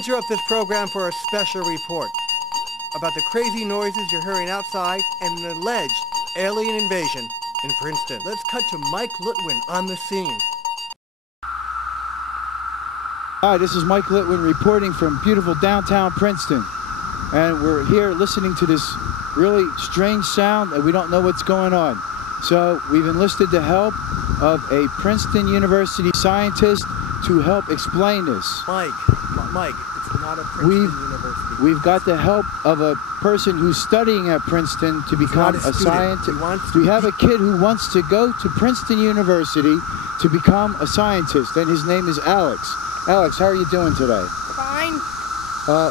interrupt this program for a special report about the crazy noises you're hearing outside and an alleged alien invasion in Princeton. Let's cut to Mike Littwin on the scene. Hi, this is Mike Littwin reporting from beautiful downtown Princeton. And we're here listening to this really strange sound and we don't know what's going on. So we've enlisted the help of a Princeton University scientist to help explain this. Mike, it's not a Princeton University. We've got the help of a person who's studying at Princeton to become a scientist. We have a kid who wants to go to Princeton University to become a scientist, and his name is Alex. Alex, how are you doing today? Fine.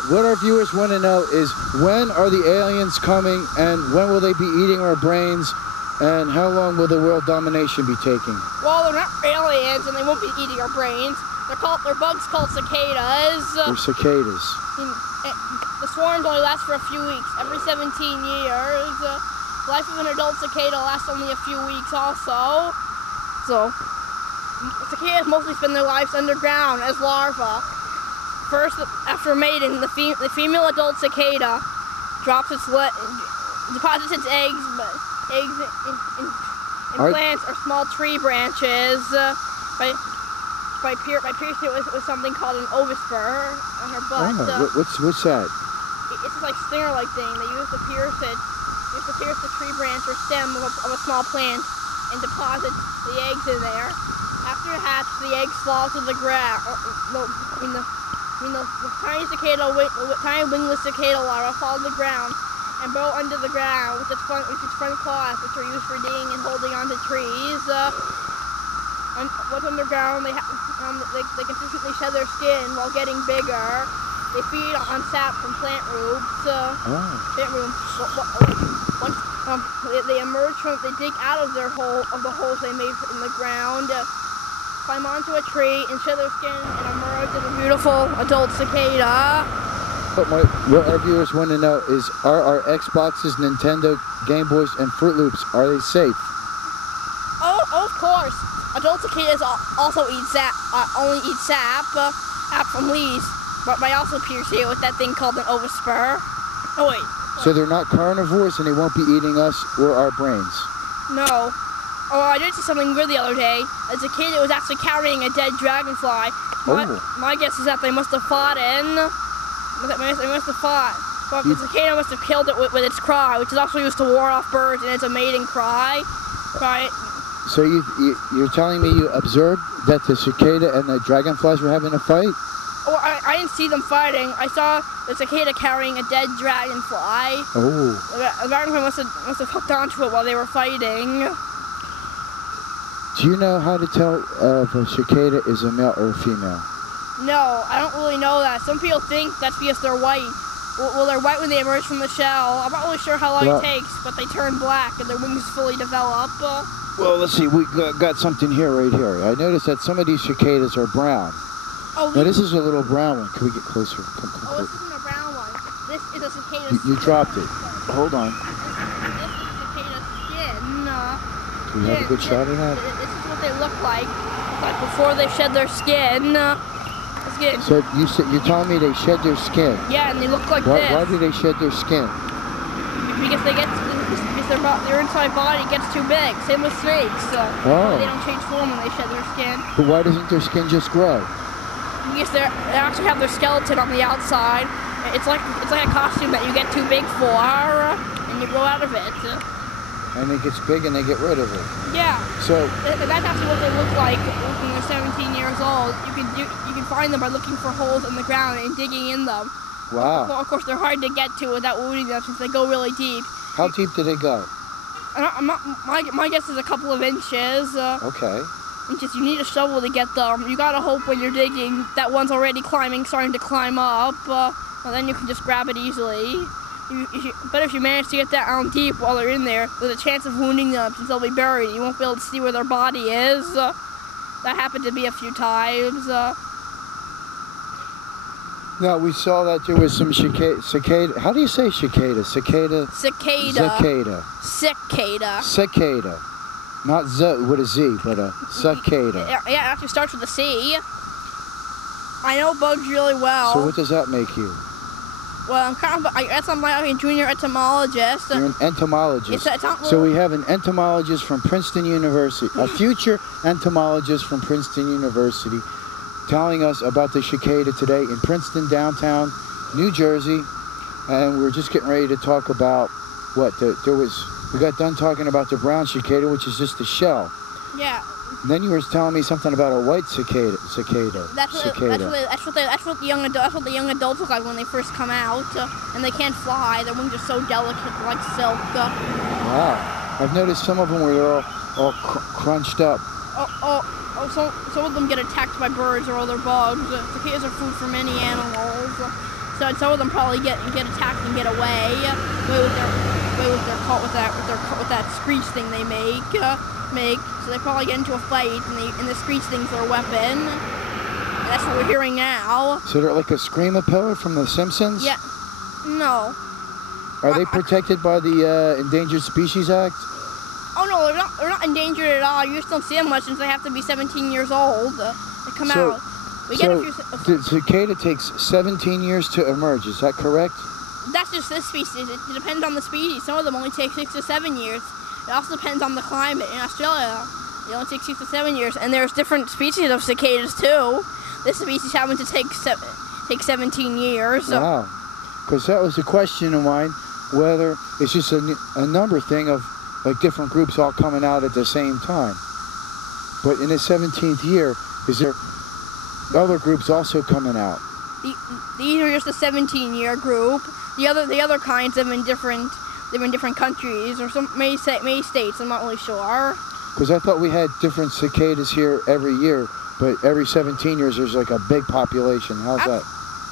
What our viewers want to know is, when are the aliens coming, and when will they be eating our brains, and how long will the world domination be taking? Well, they're not aliens, and they won't be eating our brains. They're bugs called cicadas. They're cicadas. The swarms only last for a few weeks, every 17 years. The life of an adult cicada lasts only a few weeks also. So, cicadas mostly spend their lives underground as larvae. First, after mating, the female adult cicada deposits its eggs in plants or small tree branches by piercing it with something called an ovispur on her butt. What's that? It's just like stinger-like thing. They use to pierce it. They use to pierce the tree branch or stem of a small plant and deposit the eggs in there. After it hatches, the eggs fall to the ground. The tiny tiny wingless cicada larvae fall to the ground and burrow under the ground with its front claws, which are used for digging and holding onto trees. Once underground, they consistently shed their skin while getting bigger. They feed on sap from plant roots. Once they emerge they dig out of the holes they made in the ground, climb onto a tree and shed their skin and emerge as a beautiful adult cicada. But what our viewers want to know is, are our Xboxes, Nintendo, Game Boys, and Fruit Loops, are they safe? Oh, of course. Adult cicadas also eat sap, from leaves, but may also pierce you with that thing called an ovispur. Oh wait. So they're not carnivores and they won't be eating us or our brains? No. Oh, I did see something weird the other day. A cicada was actually carrying a dead dragonfly. My guess is that they must have fought But the cicada must have killed it with its cry, which is also used to ward off birds, and it's a mating cry. Right? So you're telling me you observed that the cicada and the dragonflies were having a fight? Oh, I didn't see them fighting. I saw the cicada carrying a dead dragonfly. Oh. The dragonfly must have hooked onto it while they were fighting. Do you know how to tell if a cicada is a male or a female? No, I don't really know that. Some people think that's because they're white. Well, they're white when they emerge from the shell. I'm not really sure how long it takes, but they turn black and their wings fully develop. Well, let's see. We got something here, right here. I noticed that some of these cicadas are brown. Oh, now, this is a little brown one. Can we get closer? Come closer. This isn't a brown one. This is a cicada. You dropped it. Hold on. This is a cicada skin. Can we have a good shot of that? This is what they look like before they shed their skin. So you're telling me they shed their skin? Yeah, and they look like this. Why do they shed their skin? Because their inside body gets too big. Same with snakes. They don't change form when they shed their skin. But why doesn't their skin just grow? Because they actually have their skeleton on the outside. It's like a costume that you get too big for, and you grow out of it. And it gets big and they get rid of it. Yeah. So that's actually what they look like when they're 17 years old. You can find them by looking for holes in the ground and digging in them. Wow. Well, of course, they're hard to get to without wounding them since they go really deep. How deep do they go? My guess is a couple of inches. Okay. Inches. You need a shovel to get them. You gotta hope when you're digging that one's already starting to climb up. And then you can just grab it easily. But if you manage to get down deep while they're in there, there's a chance of wounding them since they'll be buried. You won't be able to see where their body is. That happened to me a few times. Now, we saw that there was some cicada. How do you say cicada? Cicada? Cicada. Cicada. Cicada. Cicada. Not Z with a Z, but a cicada. Yeah, it actually starts with a C. I know bugs really well. So what does that make you? Well, I guess I'm like a junior entomologist. You're an entomologist. It's not So we have an entomologist from Princeton University, a future entomologist from Princeton University, telling us about the cicada today in Princeton, downtown New Jersey. And we're just getting ready to talk about what we got done talking about the brown cicada, which is just the shell. Yeah. And then you were telling me something about a white cicada. That's what the young adults look like when they first come out, and they can't fly. Their wings are so delicate, like silk. Wow. I've noticed some of them where they're all crunched up. So some of them get attacked by birds or other bugs. Cicadas are food for many animals. So some of them probably get attacked and get away with that screech thing they make. So they probably get into a fight, and the screech thing's their weapon. And that's what we're hearing now. So they're like a scream-a-pillar from The Simpsons? Yeah. No. Are they protected by the Endangered Species Act? Oh no, they're not endangered at all. You just don't see them much since they have to be 17 years old to come out. The cicada takes 17 years to emerge. Is that correct? That's just this species. It depends on the species. Some of them only take 6 to 7 years. It also depends on the climate. In Australia, they only take 6 to 7 years, and there's different species of cicadas too. This species happen to take 17 years. So. Wow, because that was a question of mine, whether it's just a number thing of like different groups all coming out at the same time. But in the 17th year, is there other groups also coming out? These are just a 17-year group. The other kinds live in different countries or many states. I'm not really sure. Because I thought we had different cicadas here every year, but every 17 years there's like a big population. How's that?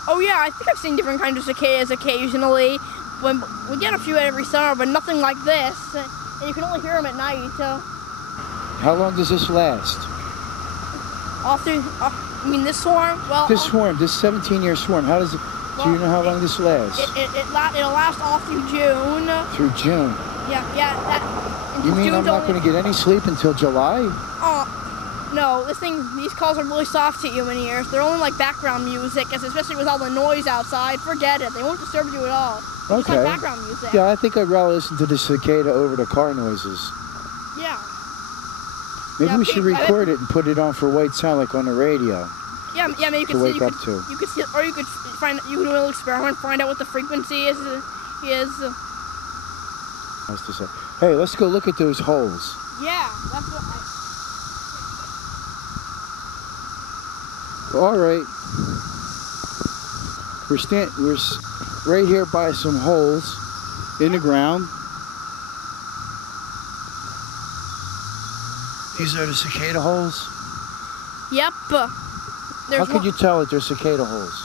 Oh yeah, I think I've seen different kinds of cicadas occasionally. When we get a few every summer, but nothing like this. And you can only hear them at night. How long does this last? All through. I mean, this swarm. Well, this 17-year swarm. How does it? Do you know how long this lasts? It'll last all through June. Through June. Yeah. You mean I'm not going to get any sleep until July? No. These calls are really soft to human ears. They're only like background music, especially with all the noise outside. Forget it. They won't disturb you at all. Okay. Just like background music. Yeah, I think I'd rather listen to the cicada over the car noises. Yeah. Maybe we should record it and put it on for white sound, like on the radio. Yeah. Maybe you could wake up to. You could see, or you could find. You could do a little experiment, find out what the frequency is. Nice to say. Hey, let's go look at those holes. Yeah, that's what. All right. We're right here by some holes in the ground. These are the cicada holes? Yep. How could you tell that they're cicada holes?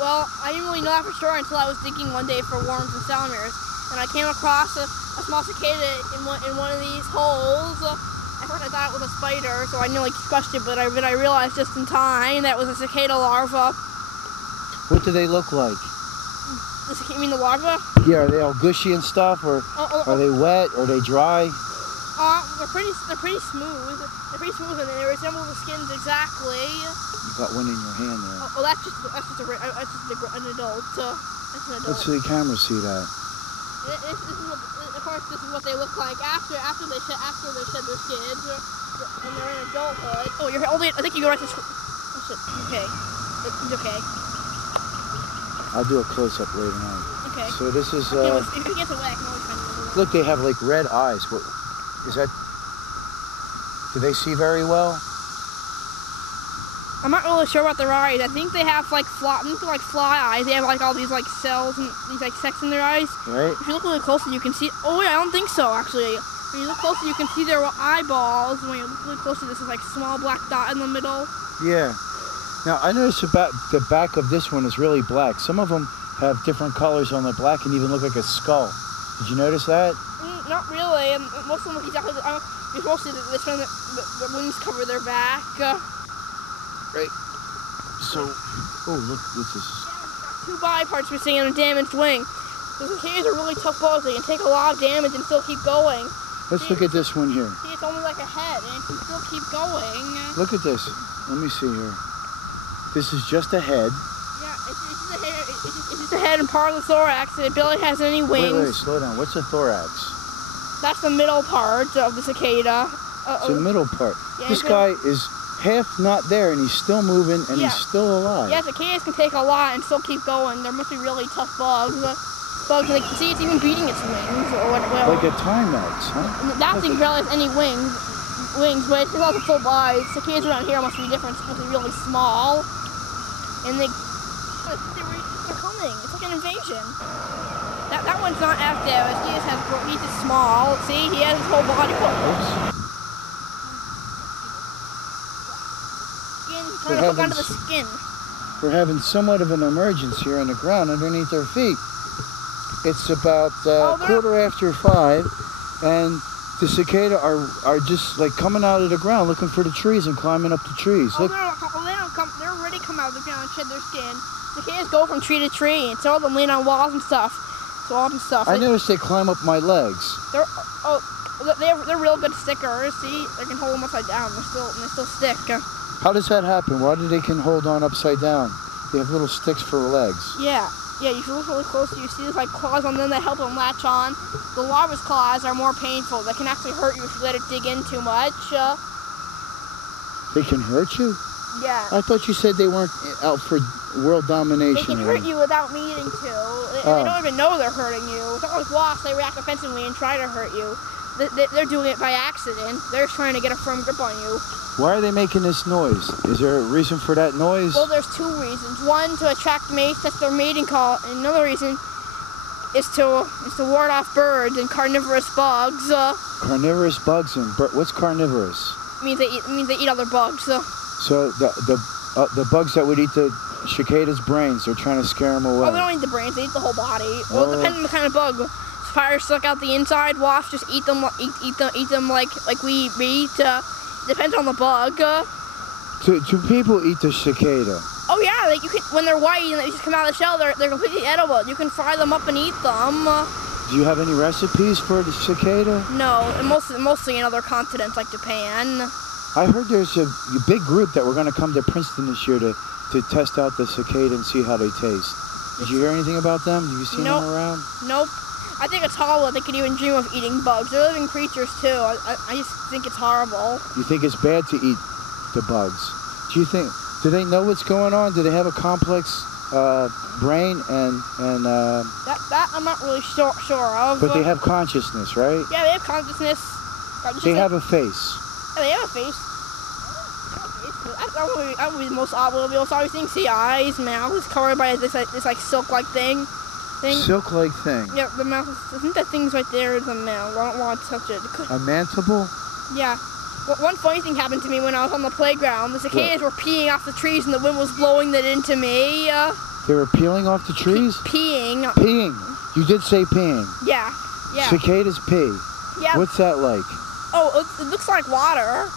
Well, I didn't really know that for sure until I was digging one day for worms and salamanders, and I came across a small cicada in one of these holes. At first I thought it was a spider, so I nearly crushed it, but I realized just in time that it was a cicada larva. What do they look like? You mean the larva? Yeah, are they all gushy and stuff, or are they wet, or are they dry? They're pretty smooth. They're pretty smooth, and they resemble the skins exactly. You got one in your hand there. That's just an adult. That's an adult. Let's see the camera see that. Of course, this is what they look like after they shed their skins, and they're in adulthood. Oh, you're holding it. I think you go right to. Oh shit. Okay. It's okay. I'll do a close-up later on. Okay. So this is. If it gets away, I can always find it. Look, they have like red eyes. What is that? Do they see very well? I'm not really sure about their eyes. I think they have like fly eyes. They have like all these like cells and these like sacs in their eyes. Right. If you look really closely, you can see. Oh wait, I don't think so actually. When you look closely, you can see their eyeballs. When you look really closely, this is like small black dot in the middle. Yeah. Now I noticed about the back of this one is really black. Some of them have different colors on the black and even look like a skull. Did you notice that? Not really. And most of them exactly. Mostly this one, the wings cover their back. Right. So, oh look, what's this? Two body parts missing and a damaged wing. Those cicadas are really tough bugs. They can take a lot of damage and still keep going. Let's look at this one here. See, it's only like a head, and it can still keep going. Look at this. Let me see here. This is just a head. Yeah, it's just a head and part of the thorax. It barely has any wings. Wait, slow down. What's a thorax? That's the middle part of the cicada. It's the middle part. Yeah, this guy is half not there, and he's still moving, and Yeah. he's still alive. Yeah, cicadas can take a lot and still keep going. There must be really tough bugs. Bugs, like, see, it's even beating its wings. Like a Timex, huh? That thing barely has any wings, but it still has a full body. Cicadas around here must be different. It's supposed to be really small. And they're coming. It's like an invasion. That one's not active. He's just small. See, he has his whole body part. Trying to hook onto the skin. We're having somewhat of an emergence here on the ground underneath our feet. It's about 5:15, and the cicada are just like coming out of the ground looking for the trees and climbing up the trees. Look. They don't come. They're already come out of the ground and shed their skin. Cicadas go from tree to tree, and some of them lean on walls and stuff. I noticed they climb up my legs. They're real good stickers. See, they can hold them upside down. They still stick. How does that happen? Why do they can hold on upside down? They have little sticks for legs. Yeah. If you look really close, you see there's like claws on them that help them latch on. The larva's claws are more painful. They can actually hurt you if you let it dig in too much. They can hurt you? Yeah. I thought you said they weren't out for world domination. They can hurt you without needing to. They don't even know they're hurting you. It's not like wasps. They react offensively and try to hurt you. They're doing it by accident. They're trying to get a firm grip on you. Why are they making this noise? Is there a reason for that noise? Well, there's two reasons. One, to attract mates. That's their mating call. And another reason is to ward off birds and carnivorous bugs. Carnivorous bugs and what's carnivorous? Means they eat other bugs. So the bugs that would eat the cicada's brains, they're trying to scare them away. Oh, they don't eat the brains. They eat the whole body. Well, it depends on the kind of bug. Spiders suck out the inside. Wasps just eat them like we eat. Depends on the bug. Do people eat the cicada? Oh yeah, you can, when they're white and they just come out of the shell, they're completely edible. You can fry them up and eat them. Do you have any recipes for the cicada? No, and mostly in other continents like Japan. I heard there's a big group that we're going to come to Princeton this year to test out the cicada and see how they taste. Did you hear anything about them? Have you seen them around? Nope. I think it's horrible that they could even dream of eating bugs. They're living creatures too. I just think it's horrible. You think it's bad to eat the bugs? Do they know what's going on? Do they have a complex brain and that I'm not really sure of. But they have consciousness, right? Yeah, they have consciousness. They have a face. Yeah, they have a face. That would be the most obvious thing. See, eyes, mouth is covered by this silk-like thing. Silk-like thing? Yeah, the mouth. I think that thing's right there is a mouth. I don't want to touch it. A mandible? Yeah. One funny thing happened to me when I was on the playground. The cicadas were peeing off the trees and the wind was blowing that into me. They were peeling off the trees? Peeing. Peeing. You did say peeing. Yeah. Cicadas pee. Yeah. What's that like? Oh, it looks like water,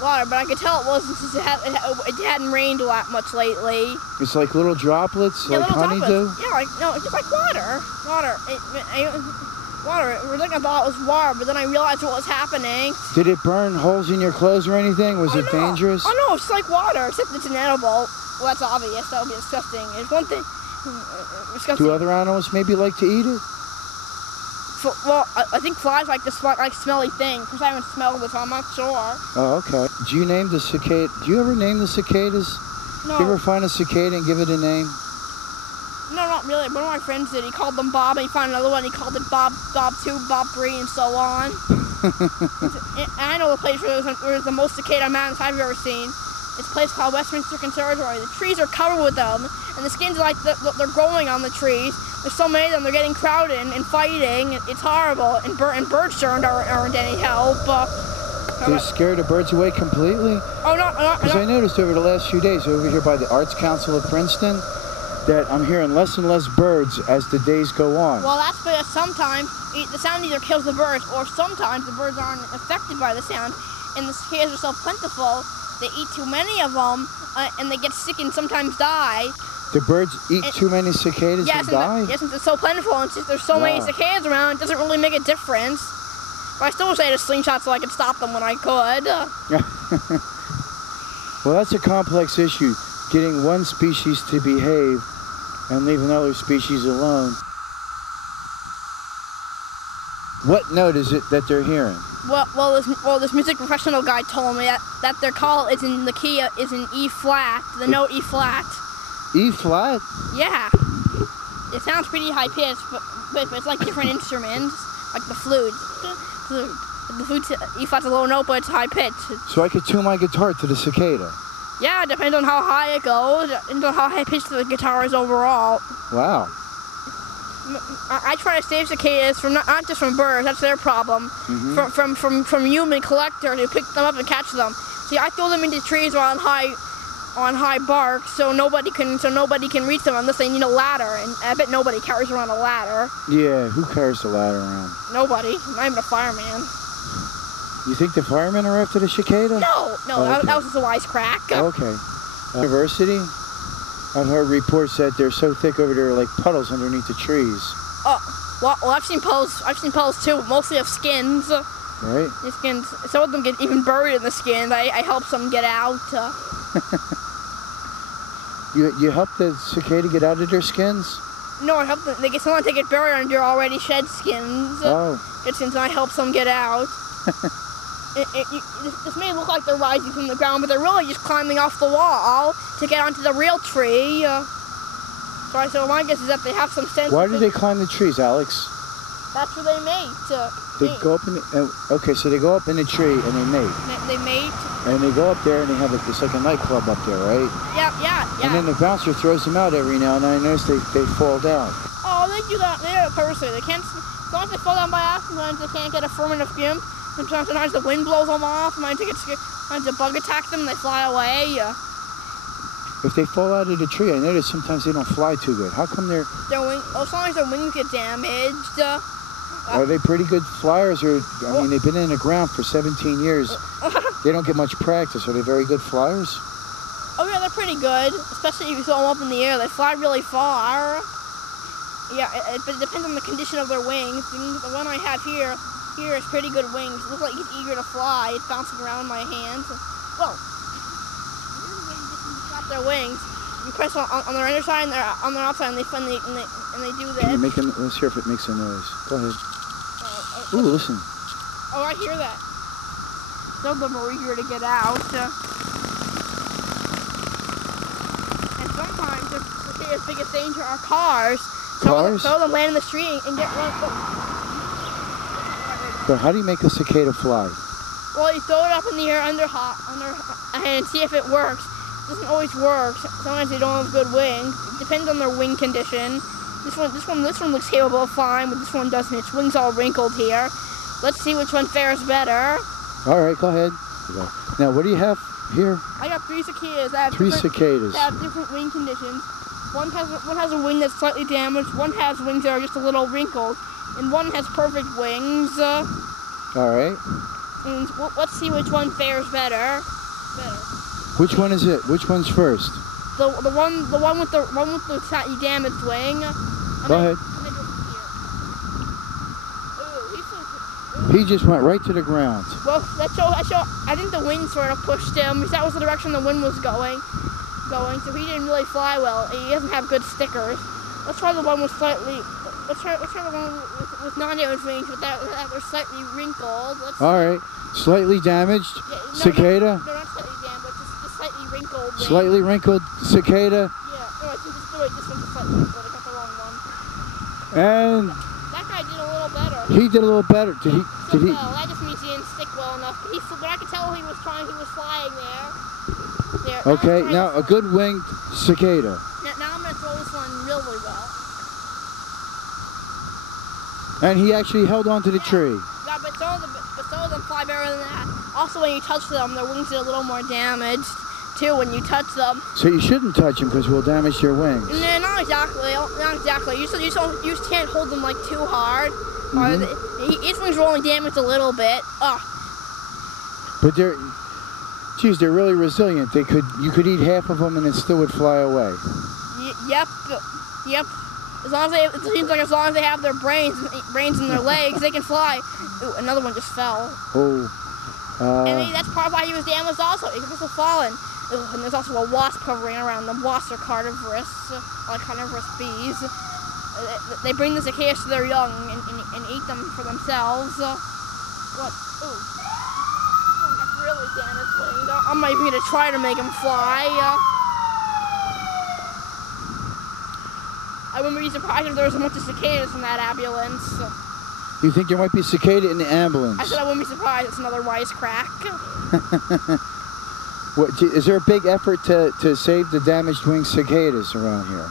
but I could tell it wasn't since it hadn't rained a lot much lately. It's like little droplets, like honeydew? Yeah, it's just like water. Water. Originally I thought it was water, but then I realized what was happening. Did it burn holes in your clothes or anything? Was it dangerous? Oh no, it's like water, except it's inedible. Well, that's obvious. That would be disgusting. It's one thing. Disgusting. Do other animals maybe like to eat it? Well, I think flies like smelly things, because I haven't smelled it, so I'm not sure. Oh, okay. Do you name the cicada? Do you ever name the cicadas? No. Do you ever find a cicada and give it a name? No, not really. One of my friends did. He called them Bob, and he found another one. He called it Bob 2, Bob 3, and so on. And I know the place where there's the most cicada mountains I've ever seen. It's a place called Westminster Conservatory. The trees are covered with them, and the skins are like they're growing on the trees. There's so many of them, they're getting crowded and fighting. It's horrible, and birds sure aren't any help. They scare the birds away completely? Oh, no. Because I noticed over the last few days over here by the Arts Council of Princeton that I'm hearing less and less birds as the days go on. Well, that's because sometimes the sound either kills the birds, or sometimes the birds aren't affected by the sound, and the cicadas are so plentiful, they eat too many of them, and they get sick and sometimes die. The birds eat too many cicadas and die? Yes, since it's so plentiful, and since there's so many cicadas around, it doesn't really make a difference. But I still wish I had a slingshot so I could stop them when I could. Well, that's a complex issue. getting one species to behave and leave another species alone. What note is it that they're hearing? Well, this music professional guy told me that their call is in the key is in E flat, the note E flat. E flat? Yeah. It sounds pretty high pitched, but it's like different instruments, like the flute. The flute's E flat's a low note, but it's high pitched. So I could tune my guitar to the cicada? Yeah, it depends on how high it goes, and on how high pitched the guitar is overall. Wow. I try to save cicadas from not just from birds, that's their problem. Mm-hmm. From human collectors who pick them up and catch them. See, I throw them into trees or on high bark, so nobody can reach them unless they need a ladder. And I bet nobody carries around a ladder. Yeah, who carries the ladder around? Nobody, not even a fireman. You think the firemen are after the cicada? No, Oh, okay. that was just a wisecrack. Okay. University? I've heard reports that they're so thick over there, like puddles underneath the trees. Oh, well, I've seen puddles too, mostly of skins. Right. The skins. Some of them get even buried in the skins. I help some get out. You help the cicada get out of their skins? No, I help them. Sometimes they get buried under already shed skins. Oh. And I help some get out. This may look like they're rising from the ground, but they're really just climbing off the wall to get onto the real tree. So my guess is that they have some sense. Why do they climb the trees, Alex? That's where they mate. They go up in the, okay, so they go up in the tree and they mate. They mate. And they go up there and they have it's like a nightclub up there, right? Yeah. And then the bouncer throws them out every now and then. I notice they fall down. Oh, they do that. They're purposely. They can't. Sometimes they fall down by accident. Sometimes they can't get a firm enough grip. Sometimes the wind blows them off. Sometimes a bug attacks them. They fly away. If they fall out of the tree, I notice sometimes they don't fly too good. How come sometimes their wings get damaged. Are they pretty good flyers? Or I mean, they've been in the ground for 17 years. They don't get much practice. Are they very good flyers? Oh yeah, they're pretty good. Especially if you throw them up in the air. They fly really far. Yeah, but it depends on the condition of their wings. The one I have here has pretty good wings. It looks like he's eager to fly. It's bouncing around in my hands. Well, flap their wings. You press on their underside and on their outside, and they do this. Can you let's hear if it makes a noise. Go ahead. Ooh, listen. Oh, I hear that. Some of them are eager to get out. And sometimes their biggest danger are cars. Cars? Some of them land in the street and get run. But how do you make a cicada fly? Well, you throw it up in the air under and see if it works. It doesn't always work. Sometimes they don't have good wings. It depends on their wing condition. This one looks capable of flying, but this one doesn't. Its wings all wrinkled here. Let's see which one fares better. All right, go ahead. Now, what do you have here? I got 3 cicadas. Three cicadas. They have different wing conditions. One has a wing that's slightly damaged. One has wings that are just a little wrinkled, and one has perfect wings. All right. And let's see which one fares better. Which one is it? Which one's first? The one with the slightly damaged wing. Go ahead. He just went right to the ground. Well, I think the wind sort of pushed him because that was the direction the wind was going. So he didn't really fly well. He doesn't have good stickers. Let's try the one with slightly. Let's try the one with non-damaged wings, but that they're slightly wrinkled. All right, slightly damaged cicada. No, not slightly damaged, just slightly wrinkled. Wing. Slightly wrinkled cicada. Yeah. No, I think this one's slightly wrinkled. I got the wrong one. And that guy did a little better. He did a little better. Did he? Well, that just means he didn't stick well enough. But I could tell he was flying there. Okay, now a good winged cicada. Now I'm going to throw this one really well. And he actually held on to the tree. Yeah, but some of them fly better than that. Also, when you touch them, their wings get a little more damaged, too, when you touch them. So you shouldn't touch them because we'll damage their wings. No, not exactly. Not exactly. You just can't hold them, like, too hard. His wings are only damaged a little bit. But they're really resilient. You could eat half of them and it still would fly away. Yep. As long as they have their brains in their legs, they can fly. Ooh, another one just fell. Oh. And maybe that's part of why he was damaged also. He must have fallen. And there's also a wasp hovering around them. Wasps are carnivorous, like carnivorous bees. They bring the cicadas to their young and eat them for themselves. What? Ooh. Oh, that's really damaging. I'm not even going to try to make them fly. I wouldn't be surprised if there was a bunch of cicadas in that ambulance. You think there might be a cicada in the ambulance? I said I wouldn't be surprised. It's another wisecrack. What, is there a big effort to save the damaged winged cicadas around here?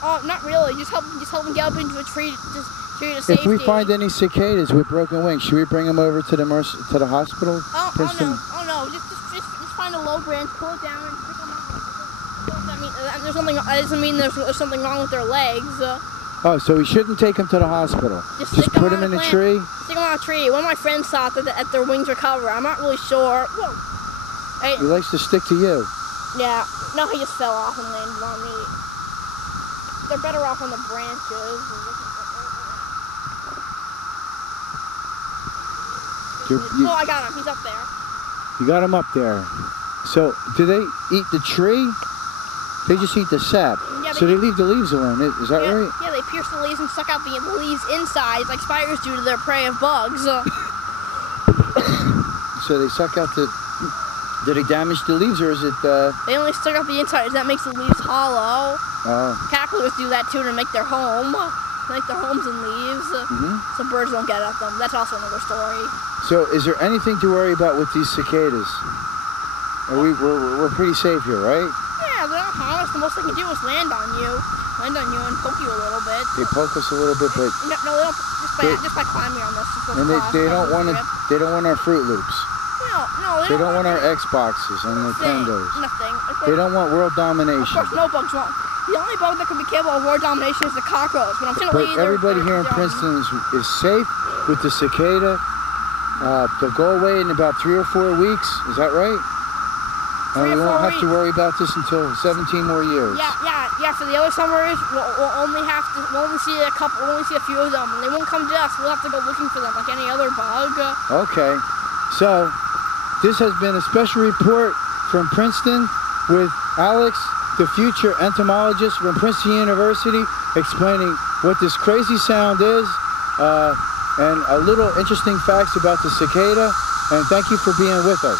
Oh, not really. Just help them get up into a tree to safety. If we find any cicadas with broken wings, should we bring them over to the hospital? Princeton? Oh no. Just find a low branch, pull it down, and pick them out. That doesn't mean there's something wrong with their legs. Oh, so we shouldn't take them to the hospital. Just put them in a tree? Stick them on a tree. One of my friends thought that their wings recover. I'm not really sure. Whoa. He likes to stick to you. Yeah. No, he just fell off and landed on me. They're better off on the branches. Oh, I got him. He's up there. You got him up there. So, do they eat the tree? They just eat the sap. Yeah, so they leave the leaves alone. Is that right? Yeah, they pierce the leaves and suck out the leaves inside, like spiders do to their prey of bugs. So they suck out the... Did they damage the leaves, or is it... They only suck out the inside. That makes the leaves hollow. Oh. Caterpillars do that too to make their home. Make their homes in leaves. So birds don't get at them. That's also another story. So is there anything to worry about with these cicadas? We're pretty safe here, right? Yeah, they're not harmless. The most they can do is land on you and poke you a little bit. They poke us a little bit, but... No, they don't. Just by climbing on this. And they don't want our Fruit Loops. No, they don't want our Xboxes and Nintendos. Nothing. They don't want world domination. Of course, no bugs won't. The only bug that could be capable of world domination is the cockroach. But everybody here in Princeton is safe with the cicada. They'll go away in about 3 or 4 weeks. Is that right? And we won't have to worry about this until 17 more years. Yeah. For the other summers, we'll only see a couple. We'll only see a few of them, and they won't come to us. We'll have to go looking for them like any other bug. Okay. So, this has been a special report from Princeton with Alex, the future entomologist from Princeton University, explaining what this crazy sound is and a little interesting facts about the cicada. And thank you for being with us.